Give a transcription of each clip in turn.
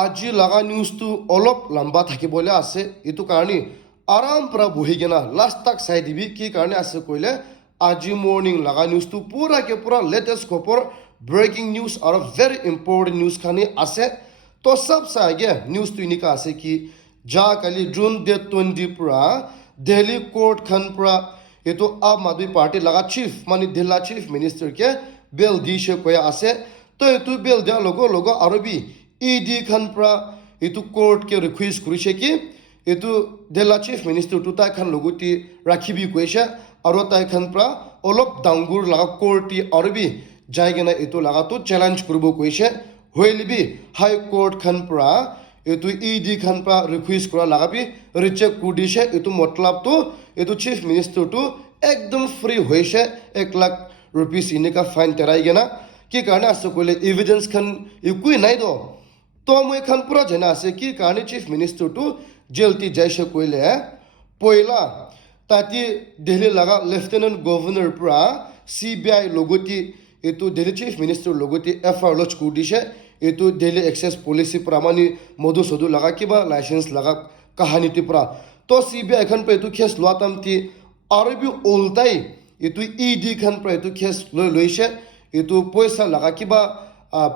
আজি লগা নিউজটো অলপ লম্বা থাকিবলৈ আছে এইটো কাৰণে আৰাম পৰা বহি কিনা লাষ্ট তাক চাই দিবি কি কাৰণে আছে কৈলে আজি মৰ্নিং লগা নিউজটো পুৰা লেটেষ্ট খবৰ ব্ৰেকিং নিউজ আৰু ভেৰি ইম্পৰ্টেণ্ট নিউজ খানি আছে তো সব চাগে নিউজটো এনেকা আছে কি যা কালি জুন ডেট 20 পৰা দিল্লী কোৰ্ট খান পৰা এইটো আম আদমি পাৰ্টি লগা চিফ মানে দিল্লী চিফ মিনিষ্টাৰকে বেল দিছে কৈ আছে তো এইটো বেল দিয়া লগ আৰু বি ইডি খান পৰা এইটো কোৰ্টকে ৰিকুৱেষ্ট কৰিছে কি এইটো দিল্লী চিফ মিনিষ্টাৰটো তাই খান লগতি ৰাখিবি কৈছে আৰু তাই খান পৰা অলপ ডাঙৰ লগা কোৰ্টি আৰু বি যাই কিনে এইটো লগাটো চেলেঞ্জ কৰিব কৈছে হৈলিবি হাই কোৰ্ট খান পৰা এইটো ইডি খান পৰা ৰিকুৱেষ্ট কৰা লগাবি ৰিচেক কৰি দিছে এইটো মতলবটো এইটো চিফ মিনিষ্টাৰটো একদম ফ্ৰী হৈছে 1 লাখ ৰুপিজ এনেকা ফাইন তেৰাই কিনা কি কাৰণে আছে কৈলে এভিডেন্স খান একোৱেই নাই তো মই খান পুৰা জানা আছে কি কাৰণে চিফ মিনিষ্টাৰটো জেলটি যাইছে কৈলে পইলা তাতি দিল্লী লগা লেফটেনেণ্ট গভৰ্ণৰ পৰা CBI লগতি এইটো দিল্লী চিফ মিনিষ্টাৰ লগতি FIR লঞ্চ কৰি দিছে এইটো দিল্লী এক্সেছ পলিচি পৰা মানে মধু সধু লগা কিবা লাইচেন্স লগা কাহানীটি পৰা তো CBI এখন পৰা এইটো কেছ লোৱা তামতি আৰু বি উল্টাই এইটো ইডি খান পৰা এইটো কেছ লৈছে এইটো পইচা লগা কিবা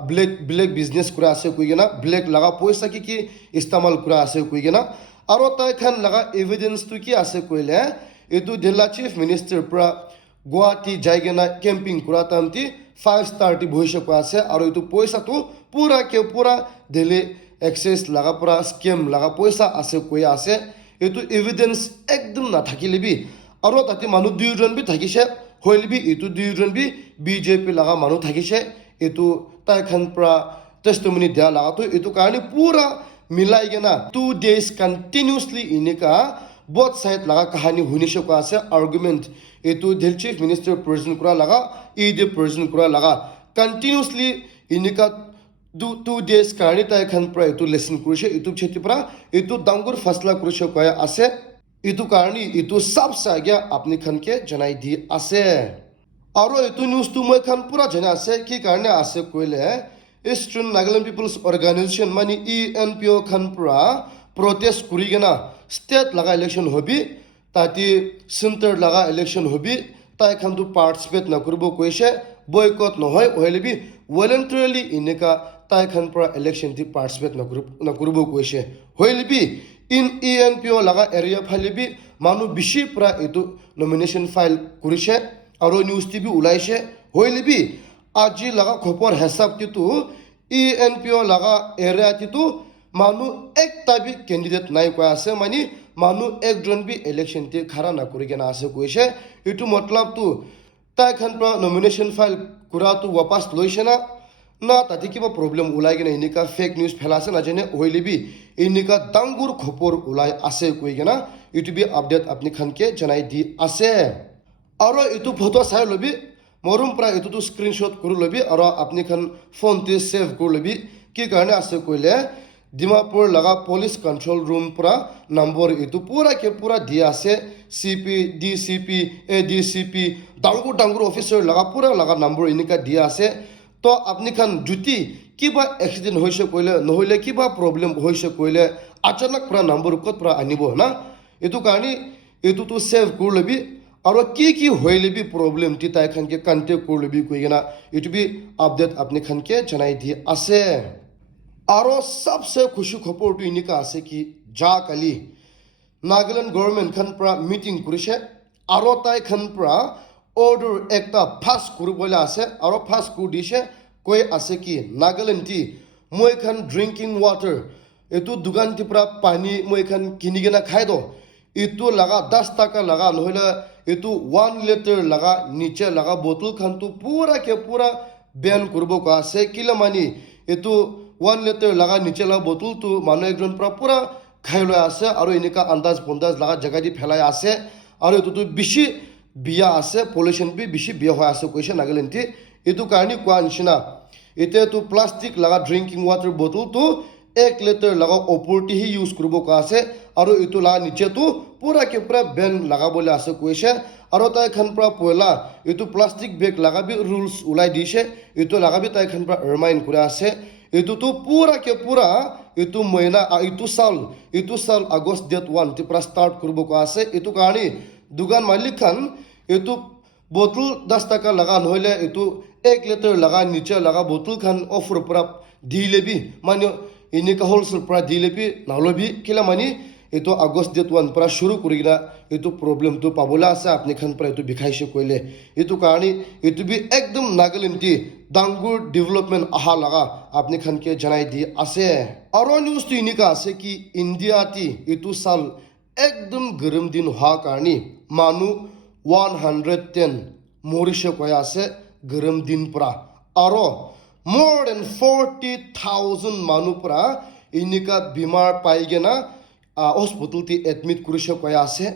ব্লেক বিজনেছ কৰা আছে কৈ কিনা ব্লেক লগা পইচা কি ইস্তেমাল কৰা আছে কৈ কিনা আৰু তাই খান লগা এভিডেন্সটো কি আছে কৈলে এইটো দিল্লী চিফ মিনিষ্টাৰ পৰা গুৱাহাটী যাই কিনা কেম্পিং কৰা তামতি 5 star টি বহিছে কৈ আছে আৰু এইটো পইচাটো পুৰা দিল্লী এক্সেছ লগা পৰা স্কেম লগা পইচা আছে কৈ আছে এইটো এভিডেন্স একদম নাথাকিলেবি আৰু তাতে মানুহ দুইজন বি থাকিছে হৈলিবি এইটো দুইজন বি বিজেপি লগা মানুহ থাকিছে এইটো তাই খান পৰা টেষ্টিমনি দিয়া লগাটো এইটো কাৰণে পুৰা মিলাই কিনা 2 days কণ্টিনিউছলি এনেকা both side লগা কাহানী শুনিছে কৈ আছে আৰ্গুমেণ্ট এইটো দিল্লী চিফ মিনিষ্টাৰ প্ৰেজেণ্ট কৰা লগা ইডি প্ৰেজেণ্ট কৰা লগা কণ্টিনিউছলি এনেকা 2 days কাৰণে তাই খান পৰা এইটো লেচন কৰিছে ইউটিউব চেনেলৰ পৰা এইটো ডাঙৰ ফেচলা কৰিছে কৈ আছে এইটো কাৰণে এইটো সব চাগে আপুনি খানকে জনাই দি আছে আৰু এইটো নিউজটো মই খান পুৰা জানা আছে কি কাৰণে আছে কৈলে ইষ্টাৰ্ণ নাগালেণ্ড পিপলছ অৰ্গেনাইজেশ্যন মানে ENPO খান পৰা প্ৰটেষ্ট কৰি কিনা ষ্টেট লগা ইলেকশ্যন হবি তাতে চেণ্টাৰ লগা ইলেকশ্যন হবি তাই খানটো পাৰ্টিচিপেট নকৰিব কৈছে বয়কট নহয় হৈলিবি ভলেণ্টাৰীলি এনেকা তাই খান পৰা ইলেকশ্যনটি পাৰ্টিচিপেট নকৰিব কৈছে হৈলিবি ENPO লগা এৰিয়া ফালিবি মানুহ বেছি পৰা এইটো নমিনেশ্যন ফাইল কৰিছে আৰু নিউজ টিভি ওলাইছে হৈলিবি আজি লগা খবৰ হিচাপটিতো ENPO লগা এৰিয়াটিতো মানুহ একটা বি কেণ্ডিডেট নাই কৈ আছে মানে মানুহ একজন বি ইলেকশ্যনটি খাৰা নকৰি কিনে আছে কৈছে এইটো মতলবটো তাই খান পৰা নমিনেশ্যন ফাইল কৰাটো ৱাপাছ লৈছে না তাতে কিবা প্ৰব্লেম ওলাই কিনে এনেকা ফেক নিউজ ফেলাছে নাজানে হৈলিবি এনেকা ডাঙৰ খবৰ ওলাই আছে কৈ কিনে এইটো বি আপডেট আপুনি খানকে জনাই দি আছে আৰু এইটো ফটো চাই ল'বি মৰুম পৰা এইটোতো স্ক্ৰীনশ্বট কৰি ল'বি আৰু আপুনি খান ফোনতে ছেভ কৰি ল'বি কি কাৰণে আছে কৈলে ডিমাপুৰ লগা পুলিচ কণ্ট্ৰল ৰুম পৰা নম্বৰ এইটো পুৰা দি আছে CP DCP ADCP ডাঙৰ অফিচাৰ লগা পুৰা লগা নম্বৰ এনেকা দি আছে তো আপুনি খান যদি কিবা এক্সিডেণ্ট হৈছে কৈলে নহ'লে কিবা প্ৰব্লেম হৈছে কৈলে আচানক পৰা নম্বৰ ক'ত পৰা আনিব না এইটো কাৰণে এইটোতো ছেভ কৰি ল'বি আৰু কি হৈলিবি প্ৰব্লেম টি তাই খানকে কণ্টেক্ট কৰি ল'বি কৈ কিনা এইটো বি আপডেট আপুনি খানকে জনাই দি আছে আৰু সবচে খুশি খবৰটো এনেকা আছে কি যা কালি নাগালেণ্ড গভৰ্ণমেণ্ট খান পৰা মিটিং কৰিছে আৰু তাই খান পৰা অৰ্ডাৰ একটা পাছ কৰিবলৈ আছে আৰু পাছ কৰি দিছে কৈ আছে কি নাগালেণ্ড টি মই খান ড্ৰিংকিং ৱাটাৰ এইটো দোকানটি পৰা পানী মই খান কিনি কিনে খাই দ এইটো লগা 10 টকা লগা নহ'লে এইটো 1 লিটাৰ লগা নিচে লগা বটল খানটো পুৰা বেন কৰিব কৈ আছে কিলে মানে এইটো 1 লিটাৰ লগা নিচে লগা বটলটো মানুহ একজন পৰা পুৰা খাই লৈ আছে আৰু এনেকা আন্দাজ বন্দাজ লগা জেগা দি ফেলাই আছে আৰু এইটোতো বেছি বিয়া আছে পলিউশ্যন বি বেছি বিয়া হৈ আছে কৈছে নাগালেণ্ডে এইটো কাৰণে কোৱা নিচিনা এতিয়াতো প্লাষ্টিক লগা ড্ৰিংকিং ৱাটাৰ বটলটো 1 লিটাৰ লগা ওপৰতেহি ইউজ কৰিব কৈ আছে আৰু এইটো লগা নিচেতো পুৰা বেন লগাবলৈ আছে কৈছে আৰু তাই খান পৰা পইলা এইটো প্লাষ্টিক বেগ লগাবি ৰুলছ ওলাই দিছে এইটো লগাবি তাই খান পৰা ৰিমাইণ্ড কৰি আছে এইটোতো পুৰা ইটো মহিনা ইটো সাল আগষ্ট ডেট 1 তি পৰা ষ্টাৰ্ট কৰিব কোৱা আছে ইটো কাৰণে দোকান মালিক খান ইটো বটল 10 টাকা লাগা নহলে ইটো 1 লিটাৰ লাগা নিচে লাগা বটল খান অফাৰ পৰা দিলেবি মানে ইনিকা হোলসেল পৰা দিলেবি নালবি কিলা মানে ইটো আগষ্ট ডেট 1 পৰা শুৰু কৰিলা ইটো প্ৰবলেম তো পাবলে আছে আপনি খান পৰা ইটো বিখাইছে কইলে ইটো কাৰণে ইটো বি একদম নাগালেণ্ডি ডাঙৰ ডেভেলপমেন্ট আহা লাগা আপনি খান কে জানাই দি আছে আৰু নিউজ তো ইনিকা আছে কি ইন্ডিয়াতি ইটো সাল একদম গৰম দিন হোৱা কাৰণে মানুহ 110 মৰিছে কৈ আছে গৰম দিন পৰা আৰু more than 40,000 মানুহ পৰা ইনিকা বিমাৰ পাইগে না hospital ti admit kurisha koya ase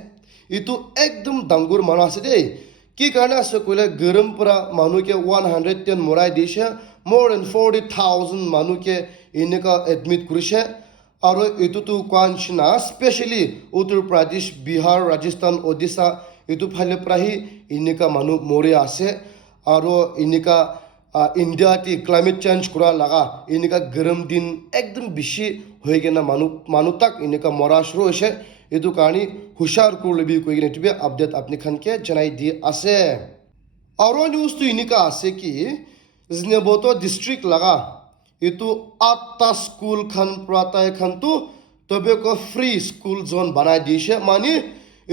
itu ekdom dangur manu ase dei ki karne ase koile garam pura manu ke 110 morai disha more than 40,000 manu ke inika admit kurisha aro itu tu kwanchna especially Uttar Pradesh Bihar Rajasthan Odisha itu phale prahi inika manu more ase aro inika India ti climate change kura laga inika garam din ekdom bishi hoigena manu tak inika mora shuru hoise etu karni hushar kurlebi koigene tibe update apni khan ke janai di ase aro news tu inika ase ki Zneboto district laga etu 8ta school khan pratai khan tu tobe ko free school zone banai dishe mani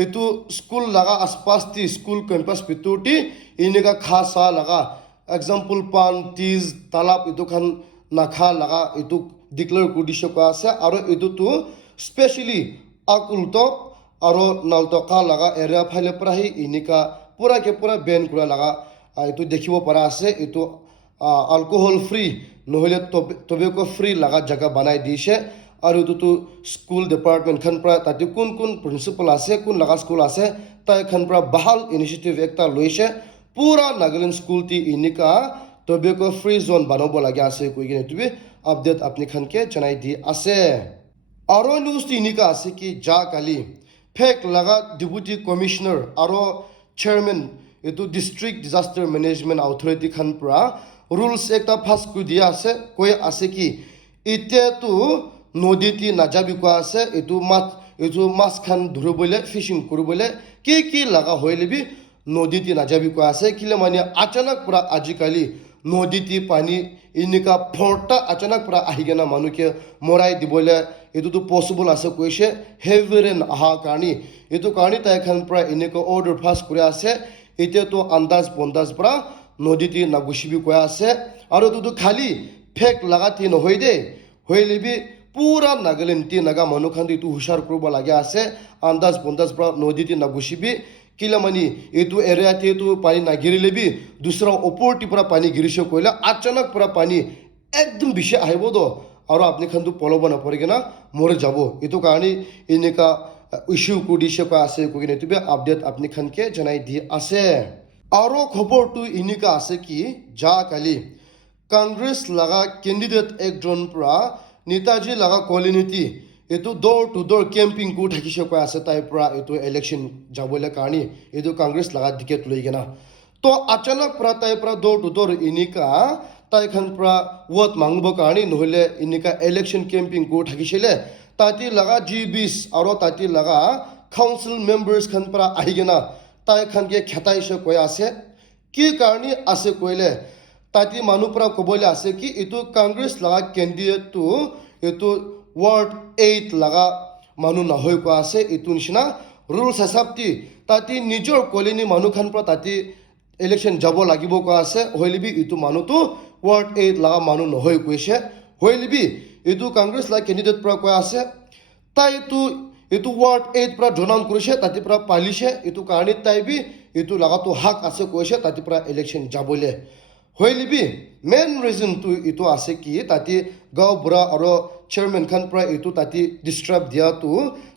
etu school laga aspas ti school campus pituti inika khasa laga example pan tiz talab itu khan nakha laga itu declare kudisho ka ase aro itu tu specially akulto aro naltoka laga area phale prahi inika pura ke pura ban kura laga itu dekhibo para ase itu alcohol free nohile tobacco free laga jaga banai dishe aro itu tu school department khan pra tati kun principal ase kun laga school ase tai khan pra bahal initiative ekta loise pura Nagaland school ti inika tobacco free zone banabo lagi ase koigene tubi update apni khan ke janai di ase aro news ti inika ase ki ja kali fake laga deputy commissioner aro chairman etu district disaster management authority khan pra rules ekta pass ku dia ase koi ase ki ite tu nodi ti najabi ko ase etu mas khan dhurubole fishing kurubole ki laga hoilebi নদীতে নাযাবি কোৱা আছে কিলে মানে আচানক পুৰা আজিকালি নদীতে পানী ইনিকা ফৰটা আচানক পুৰা আহি গেনা মানুহে মৰাই দিবলৈ এইটোতো পচিবল আছে কৈছে হেভি ৰেইন অহা কাৰণে এইটো কাৰণে তাইখন পৰা ইনিকা অৰ্ডাৰ পাছ কৰি আছে এতিয়াতো আন্দাজ বন্দাজ পৰা নদীতে নাগুচিবি কৈ আছে আৰু এইটোতো খালি ফেক লাগাতি নহয় দে হৈলেবি পুৰা নাগালেণ্ডতে নাগা মানুহখন এইটো হুশাৰ কৰিব লাগে আছে আন্দাজ বন্দাজ পৰা নদীতে নাগুচিবি কিলা মানে এইটো এৰিয়াতে এইটো পানী নাগিৰিলেবি দুসৰা ওপৰটি পৰা পানী গিৰিছে কইলা আচানক পৰা পানী একদম বেছি আহিব দ আৰু আপনি খানটো পলব নপৰিগে না মৰে যাব এইটো কাৰণে এনেকা ইস্যু কুদিছে কৈ আছে কইনে তুবে আপডেট আপনি খানকে জানাই দি আছে আৰু খবৰটো এনেকা আছে কি যা কালি কংগ্ৰেছ লাগা ক্যান্ডিডেট একজন পৰা নেতাজী লাগা কলিনিটি এইটো ডোৰ টু ডোৰ কেম্পিং কো থাকিছে কৈ আছে তাই পৰা এইটো ইলেকশ্যন যাবলৈ কাৰণে এইটো কংগ্ৰেছ লাগা টিকেট লৈ গেনা তো আচানক পৰা তাই পৰা ডোৰ টু ডোৰ ইনিকা তাই খান পৰা ভোট মাংব কাৰণে নহলে ইনিকা ইলেকশ্যন কেম্পিং কো থাকিছিলে তাতি লাগা G20 আৰু তাতি লাগা কাউন্সিল মেম্বাৰ্স খান পৰা আহি গেনা তাই খানকে খেতাইছে কৈ আছে কি কাৰণে আছে কইলে তাতি মানুহ পৰা কবলৈ আছে কি এইটো কংগ্ৰেছ লাগা কেণ্ডিডেটটো এইটো Ward 8 laga manu nahoy ko ase itu nishina rules hisabti tati nijor kolini manu khan pra tati election jabo lagibo ko ase hoilibi itu manu tu Ward 8 laga manu nahoy koise hoilibi itu Congress la candidate pra ko ase tai itu Ward 8 pra donam kurise tati pra palishe itu karni tai bi itu laga tu hak ase koise tati pra election jabole hoilibi main reason tu itu ase ki tati gaw bura aro chairman khan pra itu tati disturb dia tu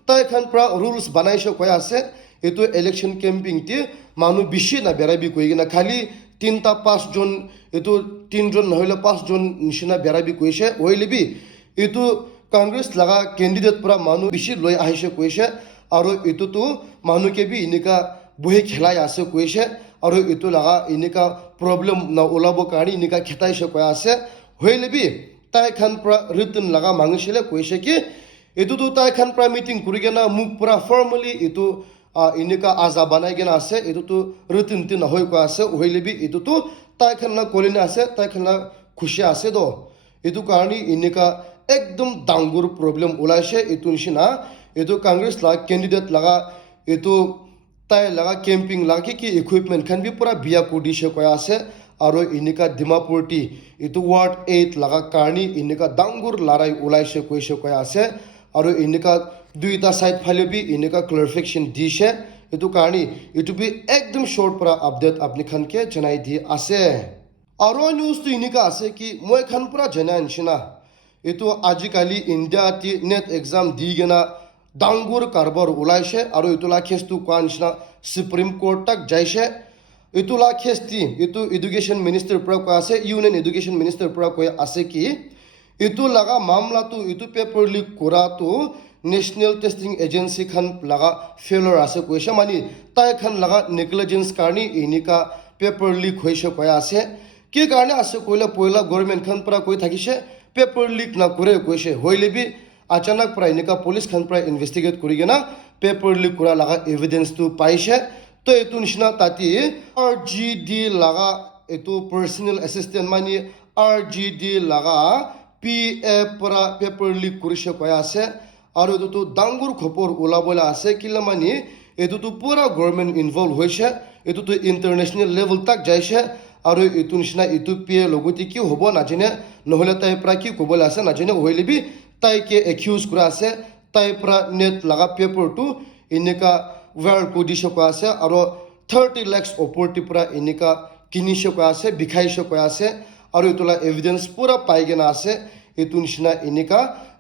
tai khan pra rules banaisha koi ase itu election camping ti manu bishi na berabi koigina khali 3 ta 5 jon itu 3 jon নহলে 5 jon nishina berabi koise hoilibi itu congress laga candidate pra manu bishi loi ahishe koise aro itu tu manu ke bi inika bohe khelai ase koise aro itu laga inika problem na olabo kani inika khetaishe koi ase hoilibi তাই খান পৰা return লগা মাঙিছিলে কৈছে কি এইটোতো তাই খান পৰা meeting কৰি কিনে মোক পৰা ফৰ্মেলি এইটো এনেকুৱা আজা বনাই কিনে আছে এইটোতো ৰিটাৰ্ণটো নহয় কোৱা আছে ওহিলিবি এইটোতো তাই খান কলিনে আছে তাই খান খুচি আছে দ এইটো কাৰণে এনেকুৱা একদম ডাঙৰ প্ৰব্লেম ওলাইছে এইটো নিচিনা এইটো কংগ্ৰেছ লগা কেণ্ডিডেট লগা এইটো তাই লগা কেম্পিং লাগি কি ইকুইপমেণ্ট খান বি পুৰা বিয়া কৰি দিছে কৈ আছে আৰু এনেকুৱা ডিমাপুৰটি এইটো ৱাৰ্ড 8 লগা কাৰণে এনেকুৱা ডাঙৰ লৰাই ওলাইছে কৈছে কৈ আছে আৰু এনেকুৱা দুইটা সাইড ফালে বি এনেকুৱা ক্লাৰিফিকেশ্যন দিছে এইটো কাৰণে এইটো বি একদম শৰ্ট পৰা আপডেট আপুনি খানকে জনাই দি আছে আৰু নিউজটো এনেকুৱা আছে কি মই খান পৰা জনাই নিচিনা এইটো আজিকালি ইণ্ডিয়াত নেট এক্সাম দি কিনে ডাঙৰ কাৰবাৰ ওলাইছে আৰু এইটোলা কেছটো কোৱা নিচিনা সুপ্ৰিম কোৰ্ট তাক যাইছে এইটোলা কেছটি এইটো এডুকেশ্যন মিনিষ্টাৰ পৰা কৈ আছে ইউনিয়ন এডুকেশ্যন মিনিষ্টাৰ পৰা কৈ আছে কি এইটো লগা মামলাটো এইটো পেপাৰ লিক কৰাটো নেশ্যনেল টেষ্টিং এজেঞ্চি খান লগা ফেইলৰ আছে কৈছে মানে তাই খান লগা নেগলিজেঞ্চ কাৰণে এনেকুৱা পেপাৰ লিক হৈছে কৈ আছে কি কাৰণে আছে কৈলে পইলা গভৰ্ণমেণ্ট খান পৰা কৈ থাকিছে পেপাৰ লিক নকৰে কৈছে হৈলেবি अचानक পৰা এনেকুৱা পুলিচ খান পৰা ইনভেষ্টিগেট কৰি কিনে পেপাৰ লিক কৰা লগা এভিডেন্সটো পাইছে তো এইটো নিচিনা তাতে RGD লগা এইটো পাৰ্চনেল এছিষ্টেণ্ট মানে RGD লগা PA পৰা পেপাৰ লিক কৰিছে কৈ আছে আৰু এইটোতো ডাঙৰ খবৰ ওলাবলৈ আছে কিলা মানে এইটোতো পুৰা গভৰ্ণমেণ্ট ইনভলভ হৈছে এইটোতো ইণ্টাৰনেশ্যনেল লেভেল তাক যাইছে আৰু এইটো নিচিনা এইটো PA লগতে কি হ'ব নাজানে নহ'লে তাই পৰা কি ক'বলৈ আছে নাজানে হৈলেবি তাইকে একিউজ কৰা আছে তাই পৰা নেট লগা পেপাৰটো এনেকুৱা ৱেৰ কৰি দিছে কৈ আছে আৰু 30 lakhs ওপৰতে পৰা এনেকুৱা কিনিছে কৈ আছে বিখাইছে কৈ আছে আৰু এইটোলা এভিডেন্স পুৰা পাই কিনে আছে এইটো নিচিনা এনেকুৱা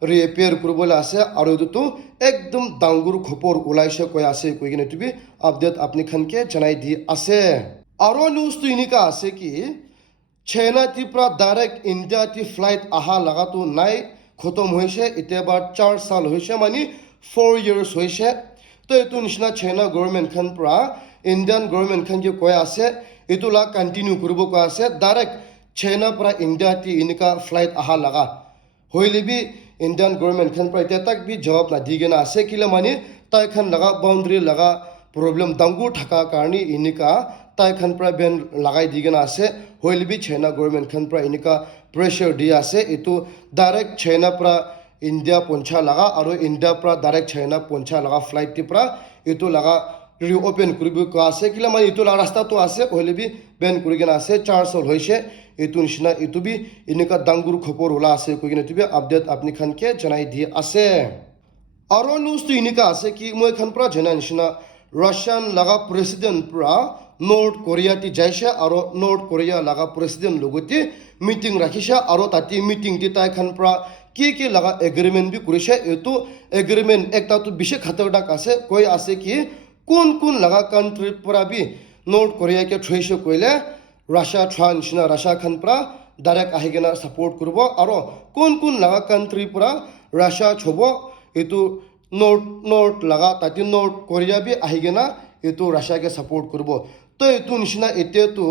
ৰিপেয়াৰ কৰিবলৈ আছে আৰু এইটোতো একদম ডাঙৰ খবৰ ওলাইছে কৈ আছে কৈ কিনে তুমি আপডেট আপুনি খানকে জনাই দি আছে আৰু নিউজটো এনেকুৱা আছে কি চাইনাৰ পৰা ডাইৰেক্ট ইণ্ডিয়াত ফ্লাইট অহা লগাটো নাই খতম হৈছে এতিয়া বাৰ 4 সাল হৈছে মানে 4 years হৈছে তো এইটো নিচিনা চাইনা গভৰ্ণমেণ্ট খান পৰা ইণ্ডিয়ান গভৰ্ণমেণ্ট খান কি কৈ আছে এইটো লা কণ্টিনিউ কৰিব কৈ আছে ডাইৰেক্ট চাইনা পৰা ইণ্ডিয়াত এনেকুৱা ফ্লাইট অহা লগা হৈলেবি ইণ্ডিয়ান গভৰ্ণমেণ্ট খান পৰা এতিয়া তাক বি জবাব নাদি কিনে আছে কিলে মানে তাই খান লগা বাউণ্ডাৰী লগা প্ৰব্লেম ডাঙৰ থকা কাৰণে এনেকুৱা তাই খান পৰা বেন লগাই দি কিনে আছে হৈলেবি চাইনা গভৰ্ণমেণ্ট খান পৰা এনেকুৱা প্ৰেছাৰ দি আছে এইটো ডাইৰেক্ট চাইনা পৰা ইণ্ডিয়া পঞ্চা লগা আৰু ইণ্ডিয়া পৰা ডাইৰেক্ট চাইনা পঞ্চা লগা ফ্লাইট পৰা এইটো লগা ৰিঅ'পেন কৰিব কোৱা আছে কিলা মানে এইটো ৰাস্তাটো আছে হ'লেবি বেন কৰি কিনে আছে 4 সাল হৈছে এইটো নিচিনা এইটো বি এনেকুৱা ডাঙৰ খবৰ ওলা আছে কৈ কিনে এইটো বি আপডেট আপুনি খানকে জনাই দি আছে আৰু নিউজটো এনেকুৱা আছে কি মই খান পৰা জনাই নিচিনা ৰাছিয়ান লগা প্ৰেছিডেণ্ট পৰা নৰ্থ কোৰিয়াত যাইছে আৰু নৰ্থ কোৰিয়া লগা প্ৰেছিডেণ্ট লগতে মিটিং ৰাখিছে আৰু তাতে মিটিংটি তাই খান পৰা কি লগা এগ্ৰিমেণ্ট বি কৰিছে এইটো এগ্ৰিমেণ্ট একটাটো বেছি খাতৰনাক আছে কৈ আছে কি কোন লগা কাণ্ট্ৰিৰ পৰা বি নৰ্থ কোৰিয়াকে থৈছে কৈলে ৰাছিয়া থোৱা নিচিনা ৰাছিয়া খান পৰা ডাইৰেক্ট আহি কিনে ছাপৰ্ট কৰিব আৰু কোন লগা কাণ্ট্ৰিৰ পৰা ৰাছিয়া থ'ব এইটো নৰ্থ লগা তাতে নৰ্থ কোৰিয়া বি আহি কিনে এইটো ৰাছিয়াকে ছাপৰ্ট কৰিব তো এইটো নিচিনা এতিয়াতো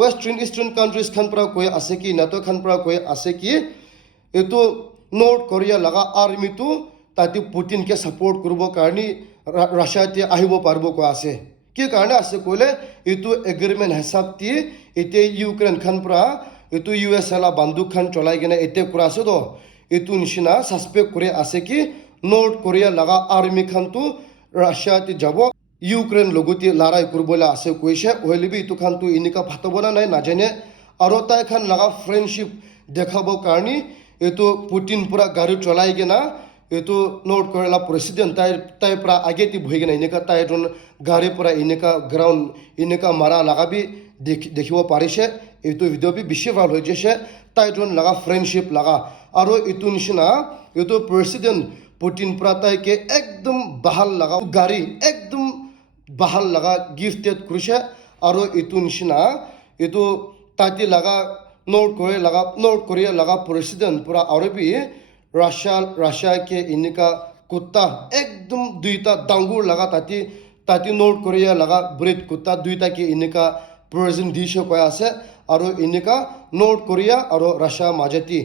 ৱেষ্টাৰ্ণ ইষ্টাৰ্ণ কাণ্ট্ৰিজ খান পৰা কৈ আছে কি নেটো খান পৰা কৈ আছে কি এইটো নৰ্থ কোৰিয়া লগা আৰ্মিটো তাতে পুটিনকে ছাপৰ্ট কৰিবৰ কাৰণে ৰাছিয়াতে আহিব পাৰিব কৈ আছে কি কাৰণে আছে কৈলে এইটো এগ্ৰিমেণ্ট হিচাপটি এতিয়া ইউক্ৰেইন খান পৰা এইটো US লা বান্দুক খান চলাই কিনে এতিয়া কৰা আছে তো এইটো নিচিনা ছাছপেক্ট কৰি আছে কি নৰ্থ কোৰিয়া লগা আৰ্মি খানটো ৰাছিয়াতে যাব ইউক্ৰেইন লগতে লৰাই কৰিবলৈ আছে কৈছে হ'লেবি এইটো খানটো এনেকুৱা ভাতব নাই নাজানে আৰু তাই খান লগা ফ্ৰেণ্ডশ্বিপ দেখাবৰ কাৰণে এইটো পুটিন পৰা গাড়ী চলাই কিনে এইটো নৰ্থ কোৰিয়া প্ৰেছিডেণ্ট তাইৰ পৰা আগেতে বহি কিনে এনেকুৱা তাই এজন গাড়ীৰ পৰা এনেকুৱা গ্ৰাউণ্ড এনেকুৱা মাৰা লগাবি দেখিব পাৰিছে এইটো ভিডিঅ' বি বেছি ভাল হৈ গৈছে তাই এজন লগা ফ্ৰেণ্ডশ্বিপ লগা আৰু এইটো নিচিনা এইটো প্ৰেছিডেণ্ট পুটিন পৰা তাইকে একদম ভাল লগা গাড়ী একদম ভাল লগা গিফটেড কৰিছে আৰু এইটো নিচিনা এইটো তাতে লগা নৰ্থ কোৰিয়া লগা প্ৰেছিডেণ্ট পৰা আৰু বি ৰাছিয়াকে এনেকুৱা কুত্তা একদম দুইটা ডাঙৰ লগা তাতে নৰ্থ কোৰিয়া লগা ব্ৰেড কুত্তা দুইটাকে এনেকুৱা প্ৰেজেণ্ট দিছে কৈ আছে আৰু এনেকুৱা নৰ্থ কোৰিয়া আৰু ৰাছিয়াৰ মাজতে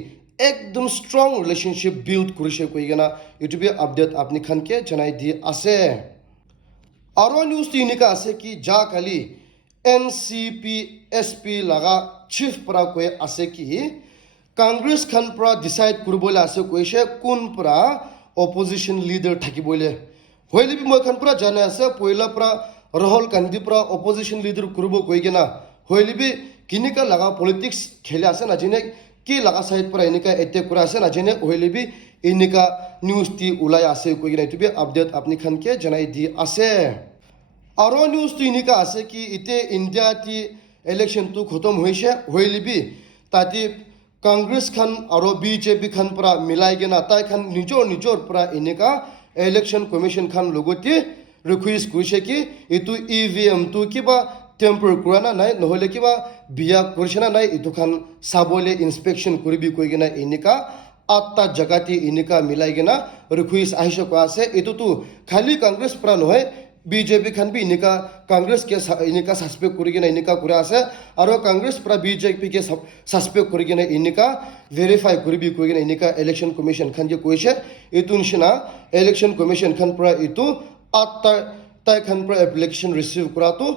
একদম ষ্ট্ৰং ৰিলেশ্যনশ্বিপ বিল্ড কৰিছে কৈ কিনা ইউটিউবে আপডেট আপুনি খানকে জনাই দি আছে আৰু নিউজটো এনেকুৱা আছে কি যা কালি এনচিপি এছপি লগা চিফ পৰা কৈ আছে কি কংগ্ৰেছ খান পৰা ডিচাইড কৰিবলৈ আছে কৈছে কোন পৰা অপজিশ্যন লিডাৰ থাকিবলৈ হইলে মই খান পৰা জানে আছে পইলা পৰা ৰাহুল গান্ধী পৰা অপজিশ্যন লিডাৰ কৰিব কৈ কিনা হইলে কিনিকা লগা পলিটিক্স খেলে আছে না যেনে কি লগা সাইড পৰা এনেকা এটেক কৰা আছে না যেনে হইলে এনেকা নিউজ টি ওলাই আছে কৈ কিনা ইউটিউবে আপডেট আপুনি খানকে জনাই দি আছে আৰু নিউজটো এনেকা আছে কি ইতে ইণ্ডিয়া টি ইলেকশ্যনটো খতম হৈছে হইলে তাতে কংগ্ৰেছ খান আৰু বিজেপি খান পৰা মিলাই কিনা তাই খান নিজৰ পৰা এনেকা ইলেকশ্যন কমিশ্যন খান লগতে ৰিকুৱেষ্ট কৰিছে কি এইটো ইভিএম টো কিবা টেম্পাৰ কৰা না নাই নহলে কিবা বিয়া কৰিছে না নাই এইটো খান চাবলৈ ইনস্পেকশ্যন কৰিবি কৈ কিনা এনেকা 8টা জাগাতে এনেকা মিলাই কিনা ৰিকুৱেষ্ট আহিছে কোৱা আছে এইটোতো খালি কংগ্ৰেছ পৰা নহয় বিজেপি খান বি এনেকা কংগ্ৰেছ কে এনেকা সাসপেক্ট কৰি কিনা এনেকা কৰা আছে আৰু কংগ্ৰেছ পৰা বিজেপি কে সাসপেক্ট কৰি কিনা এনেকা ভেৰিফাই কৰিবি কৈ কিনা এনেকা ইলেকশ্যন কমিশ্যন খান যে কৈছে এইটো নিচিনা ইলেকশ্যন কমিশ্যন খান পৰা এইটো 8টা তাই খান পৰা এপ্লিকেশ্যন ৰিচিভ কৰাটো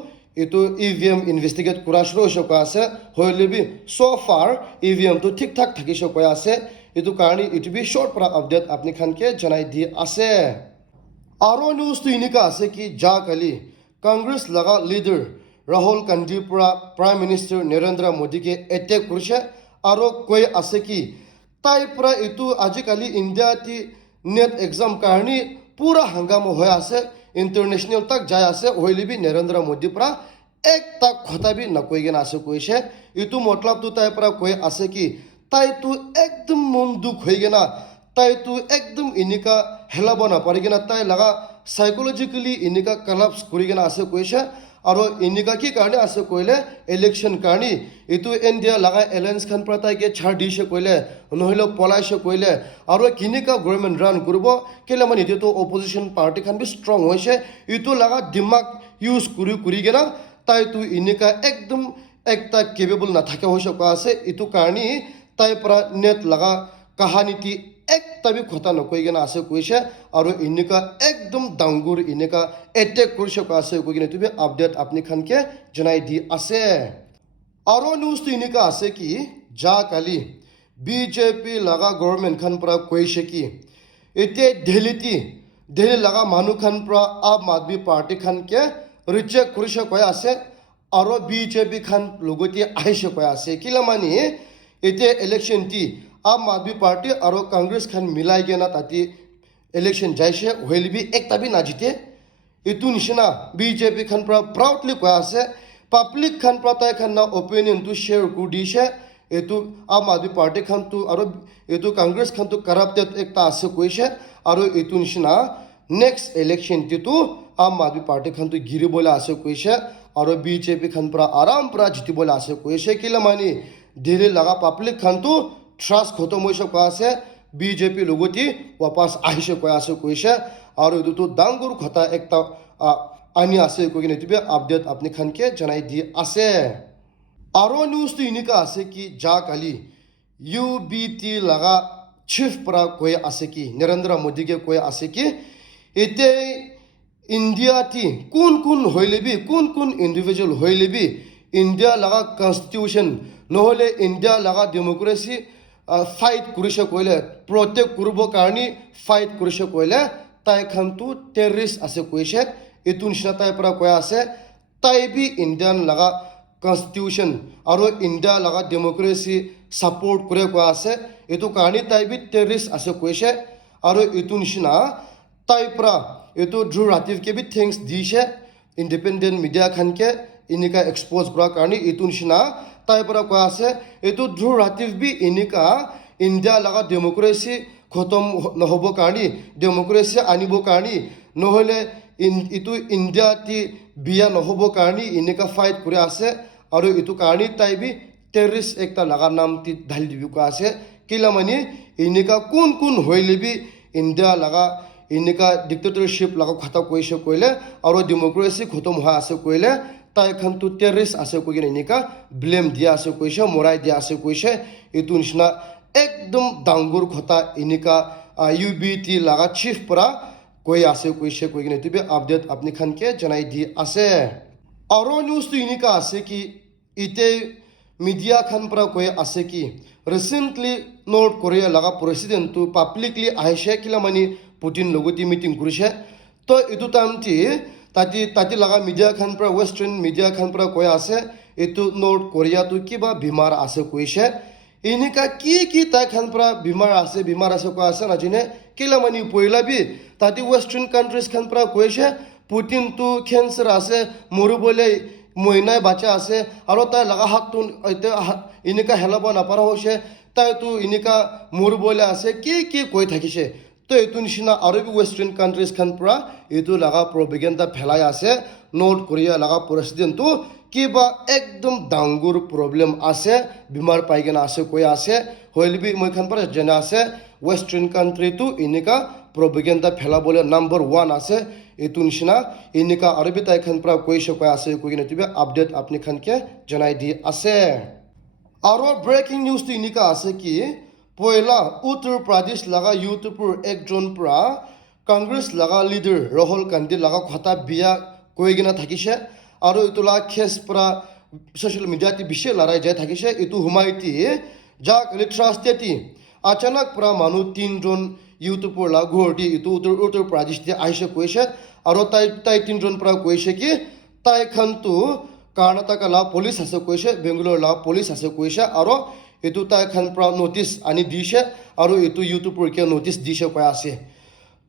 এইটো ইভিএম ইনভেষ্টিগেট কৰা শুৰু হৈছে কোৱা আছে হইলে so far ইভিএম টো ঠিক ঠাক থাকিছে কোৱা আছে এইটো কাৰণে ইউটিউবে শৰ্ট পৰা আপডেট আপুনি খানকে জনাই দি আছে আৰু নিউজটো এনেকা আছে কি যা কালি কংগ্ৰেছ লগা লিডাৰ ৰাহুল গান্ধীৰ পৰা প্ৰাইম মিনিষ্টাৰ নৰেন্দ্ৰ মোদীকে এটেক কৰিছে আৰু কৈ আছে কি তাই পৰা এইটো আজিকালি ইণ্ডিয়াতে নেট এক্সাম কাৰণে পুৰা হাংগামা হৈ আছে ইণ্টাৰনেশ্যনেল তাক যাই আছে হইলে নৰেন্দ্ৰ মোদীৰ পৰা একটা কথা বি নকৈ কিনে আছে কৈছে এইটো মতলবটো তাই পৰা কৈ আছে কি তাইতো একদম মন দুখ হৈ কিনা তাইতো একদম এনেকা হেলাব নাপাৰি কিনা তাই লগা সাইকোলজিকেলি এনেকা কলাপস কৰি কিনা আছে কৈছে আৰু এনেকা কি কাৰণে আছে কৈলে ইলেকশ্যন কাৰণে এইটো ইণ্ডিয়া লগা এলায়েন্স খান পৰা তাইকে ছাড় দিছে কৈলে নহলে পলাইছে কৈলে আৰু কিনিকা গভৰ্ণমেণ্ট ৰান কৰিব কেলে মানে এতিয়াতো অপজিশ্যন পাৰ্টি খান বি ষ্ট্ৰং হৈছে এইটো লগা দিমাগ ইউজ কৰি কিনা তাইতো এনেকা একদম একটা কেপেবল নাথাকে হৈছে কোৱা আছে এইটো কাৰণে তাই পৰা নেট লগা কাহানীটি একটা বি কথা নকৈ কিনা আছে কৈছে আৰু এনেকা একদম ডাঙৰ এনেকা এটেক কৰিছে কোৱা আছে কৈ কিনে তুমি আপডেট আপুনি খানকে জনাই দি আছে আৰু নিউজটো এনেকা আছে কি যা কালি বিজেপি লগা গভৰ্ণমেণ্ট খান পৰা কৈছে কি এতিয়া দিল্লী লগা মানুহ খান পৰা আম আদমি পাৰ্টি খানকে ৰিজেক্ট কৰিছে কৈ আছে আৰু বিজেপি খান লগতে আহিছে কৈ আছে কিলা মানে এতিয়া ইলেকশ্যন টি আম আদমি পাৰ্টি আৰু কংগ্ৰেছ খান মিলাই কিনা তাতে ইলেকশ্যন যাইছে হইলে একটা বি নাজিতে এইটো নিচিনা বিজেপি খান পৰা প্ৰাউডলি কৈ আছে পাব্লিক খান পৰা তাই খান না অপিনিয়নটো শ্বেয়াৰ কৰি দিছে এইটো আম আদমি পাৰ্টি খানটো আৰু এইটো কংগ্ৰেছ খানটো কাৰাপ্টেড একটা আছে কৈছে আৰু এইটো নিচিনা নেক্সট ইলেকশ্যনটো আম আদমি পাৰ্টি খানটো গিৰিবলৈ আছে কৈছে আৰু বিজেপি খান পৰা আৰাম পৰা জিতিবলৈ আছে কৈছে কিলা মানে দিল্লী লগা পাব্লিক খানটো ট্ৰাষ্ট খতম হৈছে কোৱা আছে বিজেপি লগতে ৱাপাছ আহিছে কৈ আছে কৈছে আৰু এইটোতো ডাঙৰ কথা একটা আনি আছে কৈ কিনে এইটো আপডেট আপুনি খানকে জনাই দি আছে আৰু নিউজটো এনেকা আছে কি যা কালি UBT লগা চিফ পৰা কৈ আছে কি নৰেন্দ্ৰ মোদীকে কৈ আছে কি এতিয়া ইণ্ডিয়াতে কোন হইলে কোন ইণ্ডিভিজুৱেল হইলে ইণ্ডিয়া লগা কনষ্টিটিউশ্যন নহলে ইণ্ডিয়া লগা ডেমক্ৰেচি ফাইট কৰিছে কৈলে প্ৰটেক্ট কৰিব কাৰণে ফাইট কৰিছে কৈলে তাই খানটো টেৰৰিষ্ট আছে কৈছে এইটো নিচিনা তাই পৰা কৈ আছে তাই বি ইণ্ডিয়ান লগা কনষ্টিটিউশ্যন আৰু ইণ্ডিয়া লগা ডেমক্ৰেচি ছাপোৰ্ট কৰে কৈ আছে এইটো কাৰণে তাই বি টেৰৰিষ্ট আছে কৈছে আৰু এইটো নিচিনা তাই পৰা এইটো ধ্ৰুৱ ৰাতিভকে বি থেংকছ দিছে ইণ্ডিপেণ্ডেণ্ট মিডিয়া খানকে এনেকা এক্সপ'জ কৰাৰ কাৰণে এইটো নিচিনা তাই পৰা কৈ আছে এইটো ধ্ৰুৱ ৰাতিভ বি এনেকা ইণ্ডিয়া লগা ডেমক্ৰেচি খতম নহ'ব কাৰণে ডেমক্ৰেচি আনিব কাৰণে নহ'লে এইটো ইণ্ডিয়াতে বিয়া নহ'ব কাৰণে এনেকা ফাইট কৰি আছে আৰু এইটো কাৰণে তাই বি টেৰৰিষ্ট একটা লগা নাম ঢালি দিব কৈ আছে কেলা মানে এনেকা কোন হইলে ইণ্ডিয়া লগা এনেকা ডিক্টেটৰশ্বিপ লগা কথা কৈছে কৈলে আৰু ডেমক্ৰেচি খতম হোৱা আছে কৈলে তাই খানটো টেৰৰিষ্ট আছে কৈ কিনে এনেকা ব্লেম দিয়া আছে কৈছে মৰাই দিয়া আছে কৈছে এইটো নিচিনা একদম ডাঙৰ কথা এনেকা UBT লাগা চিফ পৰা কৈ আছে কৈছে কৈ কিনে এইটো আপডেট আপুনি খানকে জনাই দি আছে আৰু নিউজটো এনেকা আছে কি ইতে মিডিয়া খান পৰা কৈ আছে কি ৰিসেন্টলি নৰ্থ কোৰিয়া লাগা প্ৰেসিডেন্টটো পাব্লিকলি আহিছে কিলা মানে পুতিন লগতি মিটিং কৰিছে তো এইটো টাইমটি তাতি লাগা মিডিয়া খান পৰা ওয়েস্টাৰ্ন মিডিয়া খান পৰা কৈ আছে এইটো নৰ্থ কোৰিয়াটো কিবা বেমাৰ আছে কৈছে এনেকা কি তাই খান পৰা বেমাৰ আছে কৈ আছে নাজিনে কিলা মানে পইলা বি তাতি ওয়েস্টাৰ্ন কান্ট্ৰিজ খান পৰা কৈছে পুতিন তো ক্যান্সাৰ আছে মৰুবলৈ মহিনাই বাচ্চা আছে আৰু তাই লাগা হাতটো এনেকা হেলাব নাপাৰা হৈছে তাইতো এনেকা মৰুবলৈ আছে কি কৈ থাকিছে তো এইটো নিচিনা আৰু ওয়েস্টাৰ্ন কান্ট্ৰিজ খান পৰা এইটো লাগা প্ৰপেগেণ্ডা ফেলাই আছে নৰ্থ কোৰিয়া লাগা প্ৰেসিডেন্টটো কিবা একদম ডাঙৰ প্ৰব্লেম আছে বেমাৰ পাই কিনে আছে কৈ আছে হইলবি মই খান পৰা জনা আছে ওয়েস্টাৰ্ন কান্ট্ৰিটো এনেকা প্ৰপেগেণ্ডা ফেলাবলৈ নাম্বাৰ 1 আছে এইটো নিচিনা এনেকা আৰু তাই খান পৰা কৈছে কৈ আছে কৈ কিনে তুমি আপডেট আপুনি খানকে জনাই দি আছে আৰু ব্ৰেকিং নিউজটো এনেকা আছে কি পয়লা উত্তৰ প্ৰদেশ লাগা ইউটিউবৰ একজন পৰা কংগ্ৰেছ লাগা লিডাৰ ৰাহুল গান্ধী লাগা কথা বিয়া কৈ কিনে থাকিছে আৰু এইটোলা খেস পৰা সোশ্যাল মিডিয়াতে বেছি লৰাই যাই থাকিছে এইটো হুমাইতি যাক ট্ৰাষ্টেটি আচানক পৰা মানুহ 3জন ইউটিউবৰ লা ঘৰটি এইটো উত্তৰ প্ৰদেশতে আহিছে কৈছে আৰু তাই 3জন পৰা কৈছে কি তাই খানটো কৰ্ণাটকা লা পুলিচ আছে কৈছে বেংগলোৰ লা পুলিচ আছে কৈছে আৰু এইটো তাই খান পৰা নোটিছ আনি দিছে আৰু এইটো ইউটিউবৰ কে নোটিছ দিছে কৈ আছে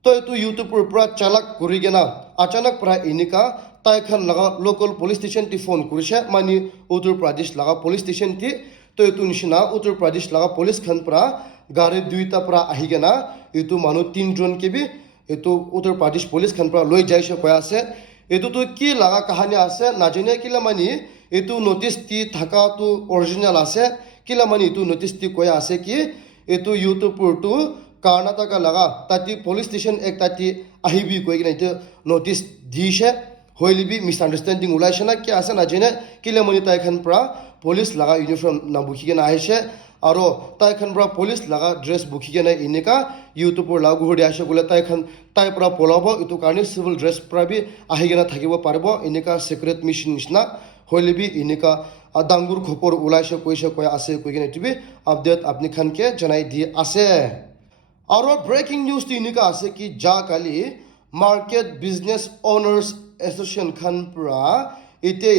তো এইটো ইউটিউবৰ পৰা চালাক কৰি কিনা আচানক পৰা এনেকা তাই খান লাগা local police station T phone কৰিছে মানে উত্তৰ প্ৰদেশ লাগা পুলিচ স্টেশন টি তো এইটো নিচিনা উত্তৰ প্ৰদেশ লাগা পুলিচ খান পৰা গাড়ী দুইটা পৰা আহি কিনা এইটো মানুহ 3জন কে বি এইটো উত্তৰ প্ৰদেশ পুলিচ খান পৰা লৈ যাইছে কৈ আছে এইটোতো কি লাগা কাহানী আছে নাজানে কিলা মানে এইটো নোটিছ টি থাকাটো অৰিজিনেল আছে কিলা মানে এইটো নোটিছ টি কৈ আছে কি এইটো ইউটিউবৰটো কৰ্ণাটকা লাগা তাতি পুলিচ স্টেশন এক তাতি আহিবি কৈ কিনে এইটো নোটিছ দিছে হইলিবি মিসআন্ডারস্ট্যান্ডিং ওলাইছে না কি আছে নাজানে কিলা মানে তাই খান পৰা পুলিচ লাগা ইউনিফৰ্ম না বুকি কেনে আহিছে আৰু তাই খান পৰা পুলিচ লাগা ড্ৰেছ বুকি কেনে এনেকা ইউটিউবৰ লাগু হৰি আছে বোলে তাই পৰা পলাব এইটো কাৰণে সিভিল ড্ৰেছ পৰা বি আহি কেনে থাকিব পাৰিব এনেকা সিক্ৰেট মিশন নিচিনা হইলিবি এনেকা ডাঙৰ খবৰ ওলাইছে কৈছে কৈ আছে কৈ কিনে এইটো আপডেট আপুনি খানকে জনাই দি আছে আৰু ব্ৰেকিং নিউজটো এনেকা আছে কি যা কালি মাৰ্কেট বিজনেছ অনাৰ্ছ এছ'চিয়েশ্যন খান পৰা এতিয়া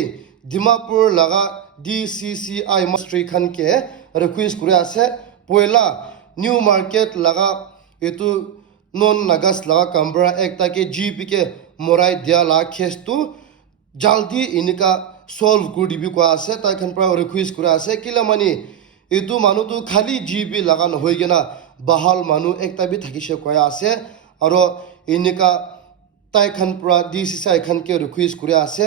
ডিমাপুৰ লাগা DCCI মাষ্ট্ৰী খানকে ৰিকুৱেষ্ট কৰি আছে পয়লা নিউ মাৰ্কেট লাগা এইটো নন নাগাছ লাগা কামৰা একটাকে GPকে মৰাই দিয়া লা কেছটো জলদি এনেকা সলভ কৰি দিবি কৈ আছে তাই খান পৰা ৰিকুৱেষ্ট কৰি আছে কিলা মানে এইটো মানুহটো খালি GB লাগা নহয় কিনা বাহাল মানুহ একটা বি থাকিছে কৈ আছে আৰু এনেকা তাই খান পৰা DCCI খানকে ৰিকুৱেষ্ট কৰি আছে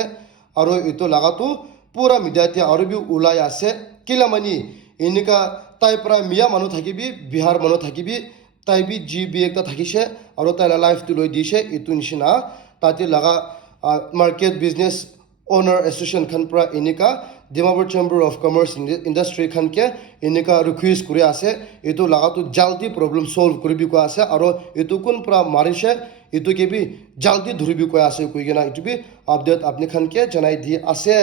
আৰু এইটো লাগাটো পুৰা মিডিয়াতে আৰু বি ওলাই আছে কিলা মানে এনেকা তাই পৰা মিয়া মানুহ থাকিবি বিহাৰ মানুহ থাকিবি তাই বি GB একটা থাকিছে আৰু তাই লাইফটো লৈ দিছে এইটো নিচিনা তাতে লাগা মাৰ্কেট বিজনেছ অনাৰ এছ'চিয়েশ্যন খান পৰা এনেকা Dimapur chamber of commerce industry খানকে এনেকা ৰিকুৱেষ্ট কৰি আছে এইটো লাগাটো জলদি প্ৰব্লেম সলভ কৰিবি কৈ আছে আৰু এইটো কোন পৰা মাৰিছে এইটো কে বি জলদি ধৰিবি কৈ আছে কৈ কিনা এইটো বি আপডেট আপুনি খানকে জনাই দি আছে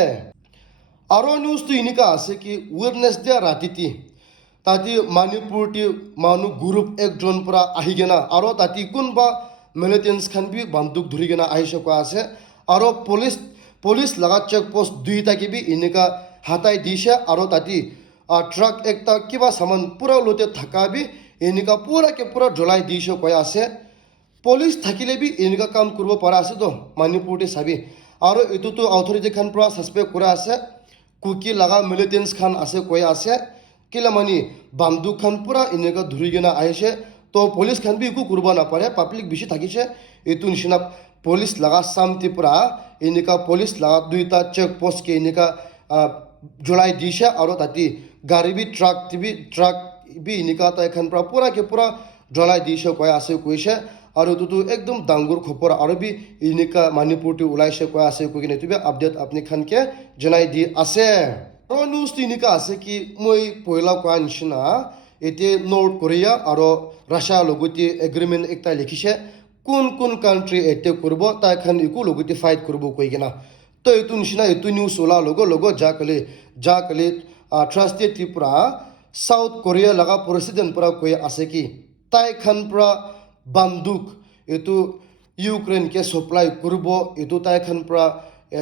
আৰু নিউজটো এনেকা আছে কি ৱেডনেছডে ৰাতিটি তাতে মণিপুৰটি মানুহ গ্ৰুপ একজন পৰা আহি কিনা আৰু তাতে কোনবা মিলিটেন্টছ খান বি বন্দুক ধৰি কিনা আহিছে কৈ আছে আৰু পুলিচ লাগা চেক পোষ্ট দুইটাকে বি এনেকা হাতাই দিছে আৰু তাতে ট্ৰাক একটা কিবা সামান পুৰা লোতে থাকা বি এনেকা পুৰা জ্বলাই দিছে কৈ আছে পুলিচ থাকিলে বি এনেকা কাম কৰিব পৰা আছে তো মণিপুৰতে চাবি আৰু এইটোতো অথৰিটি খান পৰা সাসপেক্ট কৰা আছে কুকি লাগা মিলিটেন্টছ খান আছে কৈ আছে কিলা মানে বন্দুক খান পুৰা এনেকা ধৰি কিনা আহিছে তো পুলিচ খান বি একো কৰিব নাপাৰে পাব্লিক বেছি থাকিছে এইটো নিচিনা পুলিচ লাগা সামটি পৰা এনেকা পুলিচ লাগা দুইটা চেক পোষ্ট কে এনেকা জ্বলাই দিছে আৰু তাতে গাড়ী বি ট্ৰাক বি এনেকা তাই খান পৰা পুৰা জ্বলাই দিছে কৈ আছে কৈছে আৰু এইটোতো একদম ডাঙৰ খবৰ আৰু বি এনেকা মণিপুৰটি ওলাইছে কৈ আছে কৈ কিনে এইটো আপডেট আপুনি খানকে জনাই দি আছে আৰু নিউজটো এনেকা আছে কি মই পয়লা কোৱা নিচিনা এতিয়া নৰ্থ কোৰিয়া আৰু ৰাছিয়াৰ লগতে এগ্ৰিমেণ্ট একটা লিখিছে কোন কোন কাণ্ট্ৰি এটেক কৰিব তাইখান একো লগতে ফাইট কৰিব কৈ কিনা তো এইটো নিচিনা এইটো নিউজ ওলা লগত যাকালি ট্ৰাষ্টেড ত্ৰিপুৰা সাউথ কোৰিয়া লগা প্ৰেচিডেণ্ট পৰা কৈ আছে কি তাইখান পৰা বান্দুক এইটো ইউক্ৰেইনকে সাপ্লাই কৰিব এইটো তাইখান পৰা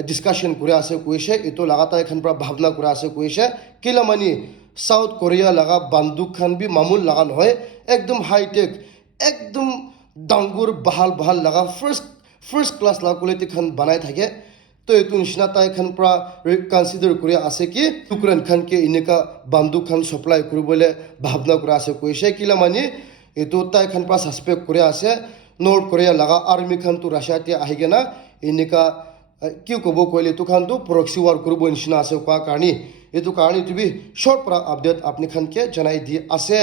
ডিছকাশ্যন কৰি আছে কৈছে এইটো লগা তাইখান পৰা ভাৱনা কৰি আছে কৈছে কিলা মানে সাউথ কোৰিয়া লগা বান্দুক খান বি মামুল লগা নহয় একদম হাইটেক একদম ডাঙৰ ভাল লগা ফাৰ্ষ্ট ক্লাছ লগা কোৱালিটি খান বনাই থাকে তো এইটো নিচিনা তাইখান পৰা কনচিডাৰ কৰি আছে কি ইউক্ৰেইন খানকে এনেকা বান্দুক খান সাপ্লাই কৰিবলৈ ভাৱনা কৰি আছে কৈছে কিলা মানে এইটো তাইখান পৰা ছাছপেক্ট কৰি আছে নৰ্থ কোৰিয়া লগা আৰ্মি খানটো ৰাছিয়াতে আহি কিনা এনেকা কি ক'ব কৈলে এইটো খানটো প্ৰক্সি ৱাৰ কৰিব নিচিনা আছে কোৱা কাৰণে এইটো কাৰণে তুমি শ্বৰ্ট পৰা আপডেট আপুনি খানকে জনাই দি আছে